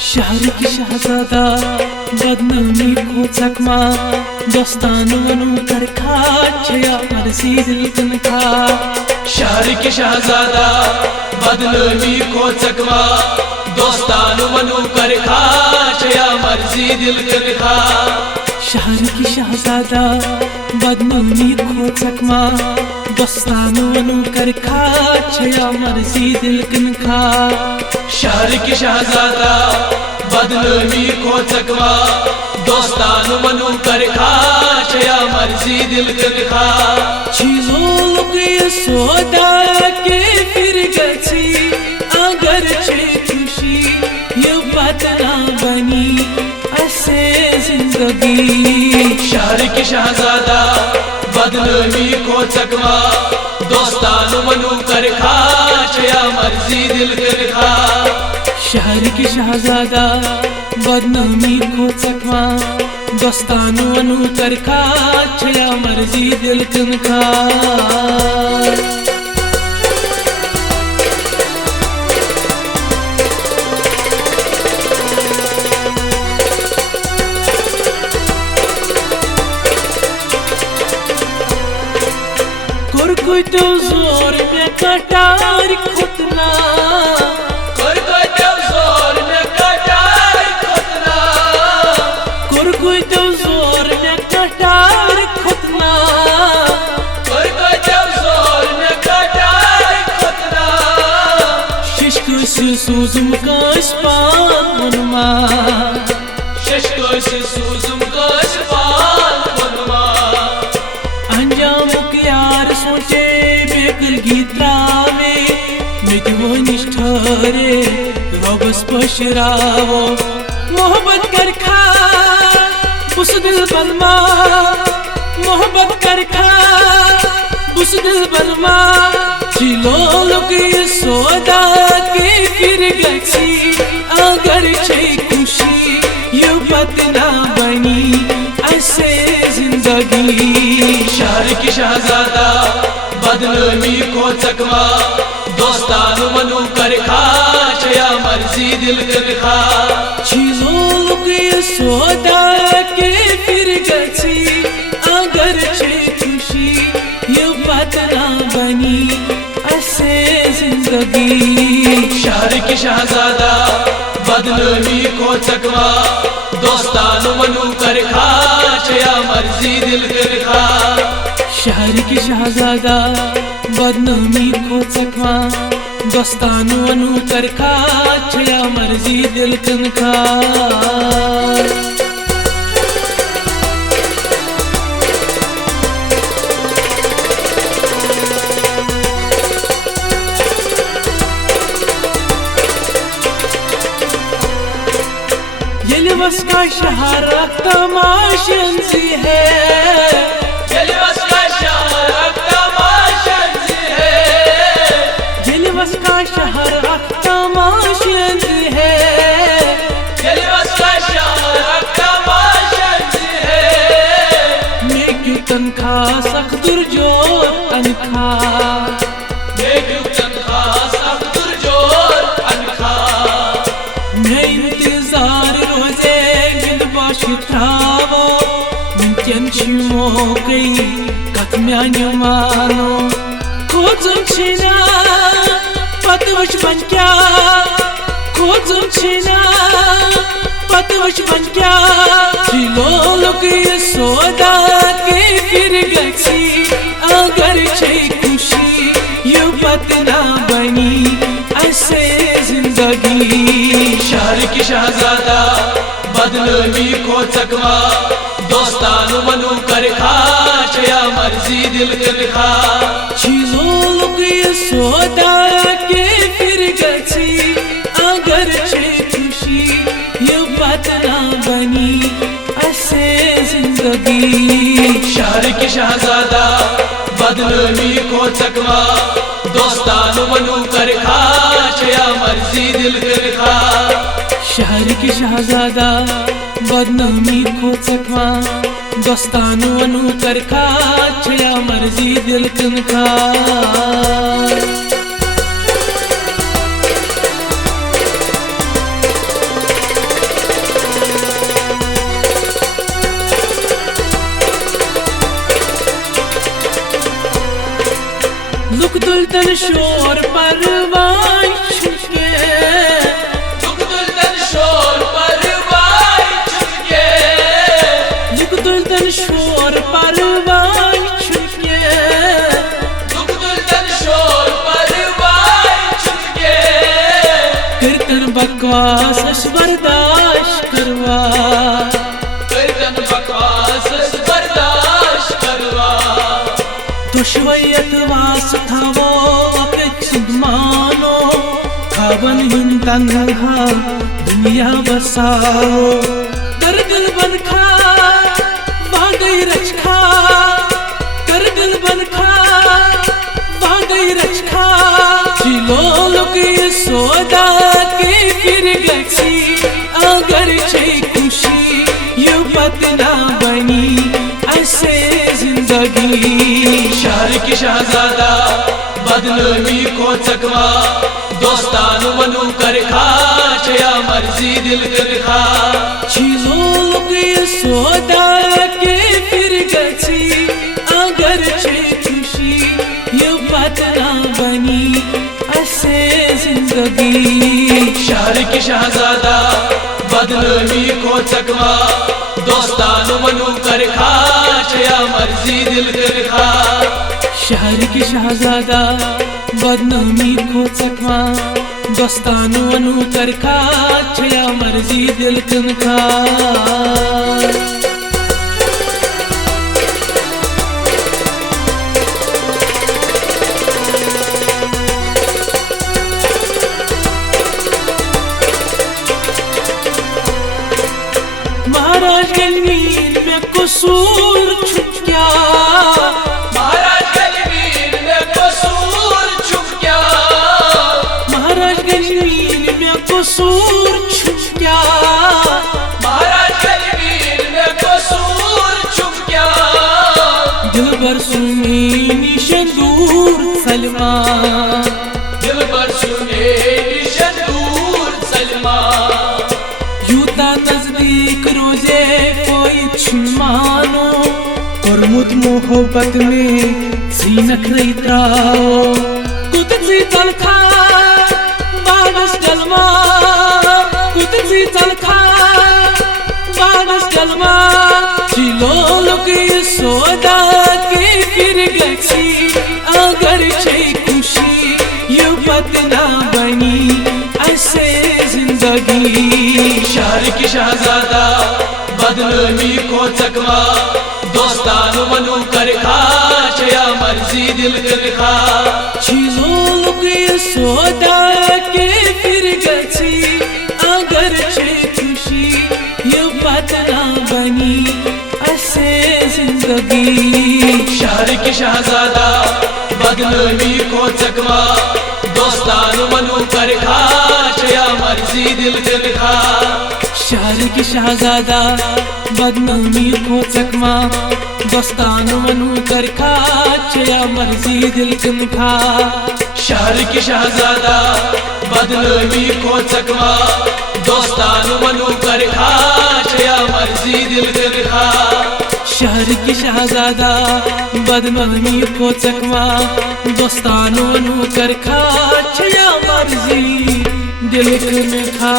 शहर की शहजादा बदनामी को चकमा दोस्तान वनु कर खा छया मर्जी दिल कन खा। शहर की शहजादा बदनामी को चकमा दोस्तान वनु कर खा छया मर्जी दिल कन खा। शहर की शहजादा बदनामी को चकमा दोस्तान वनु कर खा छया मर्जी दिल कन खा। शहर की शहजादा बदनामी को चकमा दोस्तान वनु कर खा छया मर्जी दिल कन खा। चीजों के सौदा के फिर गची अगर छे खुशी ये बात ना बनी ऐसे जिंदगी। शहर की शहजादा बदनामी को चकमा दोस्तान वनु कर खा छया मर्जी दिल कन खा। शहर की शहजादा बदनामी को चकमा दोस्तान वनु कर खा छया मर्जी दिल कन खा। कोई तो जोर में कटार खुतना कोई तो जोर में कटार खुतना कोई तो जोर में कटार खुतना कोई तो जोर में कटार खुतना। शिश्क से सूजुम का स्पान मनमा शिश्क से सूजुम का स्पान मनमा। अंजाम यार सोचे बेकर गीता में मिटवो निष्ठरे रबस पशरावो मोहब्बत कर खा उस दिल बलमा मोहब्बत कर खा उस दिल बलमा। चिलो लोग ये सौदा के फिर गची अगर छे खुशी ये बात ना बनी ऐसे जिंदगी। शहर की शहजादा बदनामी को चकमा दोस्तान वनु कर खा छया मर्जी दिल कन खा। चीजों के सौदा के फिर गची अगर छे खुशी ये बात ना बनी ऐसे जिंदगी। शहर की शहजादा बदनामी को चकमा दोस्तान वनु कर खा छया मर्जी दिल कन खा। शहर की शहजादा बदनामी को चकमा दोस्तान वनु कर खा छया मर्जी दिल कन खा। यलवस का शहर तमाशन सी है यलवस का शहर तमाशन सी है। यलवस का शहर तमाशन सी है यलवस का शहर तमाशन सी है। मैं क्यों तनख्वाह सख्त दुर्जोर अनखा मैं क्यों तनख्वाह सख्त दुर्जोर अनखा। मैं इंतजार रोजे गिलबाशी त्रावो मुमकिन छिमो कई कतम्यान्य मानो खोजुम छिना पतवश बन क्या खोजुम छिना पतवश बन क्या। चिलो लोग ये सौदा के फिर गची अगर छे खुशी ये बात ना बनी ऐसे जिंदगी। शहर की शहजादा बदनामी को चकमा दोस्तान वनु कर खा छया मर्जी दिल कन खा। चीजों लोग ये सौदा के फिर गची अगर छे खुशी ये बात ना बनी ऐसे जिंदगी। शहर की शहजादा बदनामी को चकमा दोस्तान वनु कर खा छया मर्जी दिल कन खा। शहर की शहजादा बदनामी को चकमा दोस्तान वनु कर खा छया मर्जी दिल कन खा। दुलतन शोर परवाई छुके दुलतन शोर परवाई छुके दुलतन शोर परवाई छुके दुलतन शोर परवाई छुके कीर्तन बकवास अस बर्दाश्त करवा कीर्तन बकवास बर्दाश्त करवा दुश्वैयत वास थावो अपेक्षित मानो खावन हिन तन्हा दुनिया बसाओ कर दिल बन खा बागई रच खा कर दिल बन खा बागई रच खा जिलो लोग ये सोदा के फिर गई अगर छे खुशी ये पतना बनी ऐसे जिंदगी शहर की शहजादा बदनामी को चकवा दोस्तान मनु कर खा छया मर्जी दिल कर खा चीजों लोग ये सोदा के फिर गई अगर छे खुशी ये बात ना बनी ऐसे जिंदगी शहर की शहजादा बदनामी को चकवा दोस्तान मनु कर खा छया मर्जी दिल कर खा शहर की शहजादा बदनामी को चकवा दोस्तानु अनु कर खा छया मर्जी दिल कन खा महाराज के नींद में कसूर छुप गया महाराज के नींद में कसूर छुप गया महाराज के नींद में कसूर छुप गया महाराज के नींद में कसूर छुप गया दिल भर सुनी निशन दूर सलमा दिल पर सुने निशन दूर सलमा यूता नजदीक रोजे कोई छुमानो और मुझ मोहब्बत में सीनक नहीं त्राओ कुतसी तलखा बागस जलमा कुतसी तलखा बागस जलमा जिलो लोग ये सोदा के फिर गई अगर छे खुशी ये बात ना बनी ऐसे जिंदगी शहर की शहजादा बदनामी को चकवा दोस्तान मनु कर खा छया मर्जी दिल कर खा चीजों लोग ये सोदा के फिर गई अगर छे खुशी ये बात ना बनी ऐसे जिंदगी शहर की शहजादा बदनामी को चकवा दोस्तान मनु कर खा छया मर्जी दिल कर खा शहर की शहजादा बदनामी को चकमा दोस्तान मनु कर खा छया मर्जी दिल कन खा शहर की शहजादा बदनामी को चकवा दोस्तान मनु कर खा छया मर्जी दिल कर खा शहर की शहजादा बदनामी को चकमा दोस्तान मनु कर खा छया मर्जी दिल कन खा